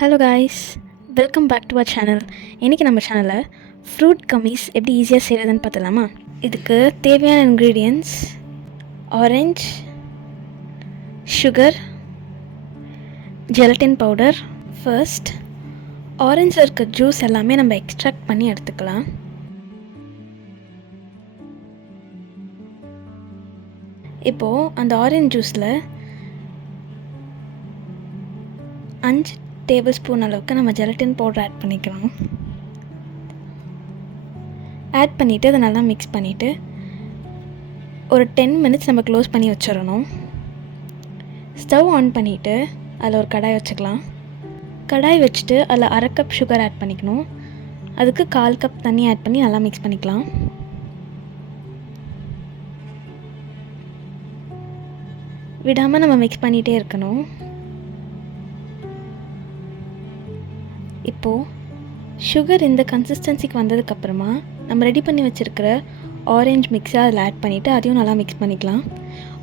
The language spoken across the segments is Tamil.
Hello guys, welcome back to our channel. இன்றைக்கி நம்ம சேனலில் ஃப்ரூட் கம்மிஸ் எப்படி ஈஸியாக செய்கிறதுன்னு பார்த்தலாமா? இதுக்கு தேவையான ingredients orange, sugar, gelatin powder. First ஆரஞ்சில் இருக்க ஜூஸ் எல்லாமே நம்ம எக்ஸ்ட்ராக்ட் பண்ணி எடுத்துக்கலாம். இப்போது அந்த ஆரஞ்ச் ஜூஸில் 5 டேபிள் ஸ்பூன் அளவுக்கு நம்ம ஜெலட்டின் பவுடர் ஆட் பண்ணிக்கலாம். ஆட் பண்ணிவிட்டு அதை நல்லா மிக்ஸ் பண்ணிவிட்டு ஒரு 10 மினிட்ஸ் நம்ம க்ளோஸ் பண்ணி வச்சிடணும். ஸ்டவ் ஆன் பண்ணிவிட்டு அதில் ஒரு கடாய் வச்சுக்கலாம். கடாய் வச்சுட்டு அதில் 1/2 கப் சுகர் ஆட் பண்ணிக்கணும். அதுக்கு 1/4 கப் தண்ணி ஆட் பண்ணி நல்லா மிக்ஸ் பண்ணிக்கலாம். விடாமல் நம்ம மிக்ஸ் பண்ணிகிட்டே இருக்கணும். இப்போது சுகர் இந்த கன்சிஸ்டன்சிக்கு வந்ததுக்கப்புறமா நம்ம ரெடி பண்ணி வச்சுருக்கிற ஆரஞ்ச் மிக்ஸை அதில் ஆட் பண்ணிவிட்டு அதையும் நல்லா மிக்ஸ் பண்ணிக்கலாம்.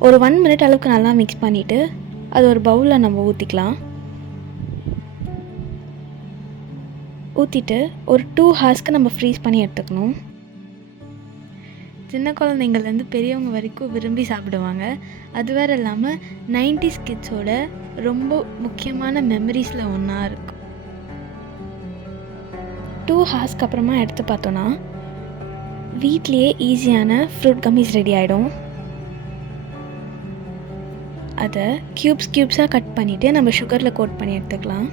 ஒரு 1 மினிட் அளவுக்கு நல்லா மிக்ஸ் பண்ணிவிட்டு அது ஒரு பவுலில் நம்ம ஊற்றிக்கலாம். ஊற்றிட்டு ஒரு 2 ஹார்ஸ்க்கு நம்ம ஃப்ரீஸ் பண்ணி எடுத்துக்கணும். சின்ன குழந்தைங்கள்லேருந்து பெரியவங்க வரைக்கும் விரும்பி சாப்பிடுவாங்க. அது வேறு இல்லாமல் 90s கிட்ஸோட ரொம்ப முக்கியமான மெமரிஸில் ஒன்றா இருக்கும். 2 ஹார்ஸ்க்கு அப்புறமா எடுத்து பார்த்தோன்னா வீட்லேயே ஈஸியான ஃப்ரூட் கம்மிஸ் ரெடி ஆகிடும். அதை க்யூப்ஸாக கட் பண்ணிவிட்டு நம்ம சுகரில் கோட் பண்ணி எடுத்துக்கலாம்.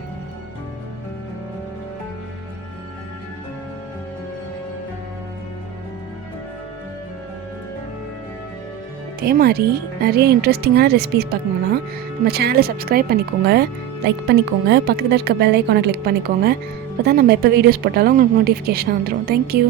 அதே மாதிரி நிறைய இன்ட்ரெஸ்டிங்கான ரெசிபீஸ் பார்க்கணுன்னா நம்ம சேனலை சப்ஸ்கிரைப் பண்ணிக்கோங்க, லைக் பண்ணிக்கோங்க, பக்கத்தில் இருக்க பெல் ஐக்கானை கிளிக் பண்ணிக்கோங்க. அப்போ தான் நம்ம எப்போ வீடியோஸ் போட்டாலும் உங்களுக்கு நோட்டிஃபிகேஷனாக வந்துடும். தேங்க்யூ.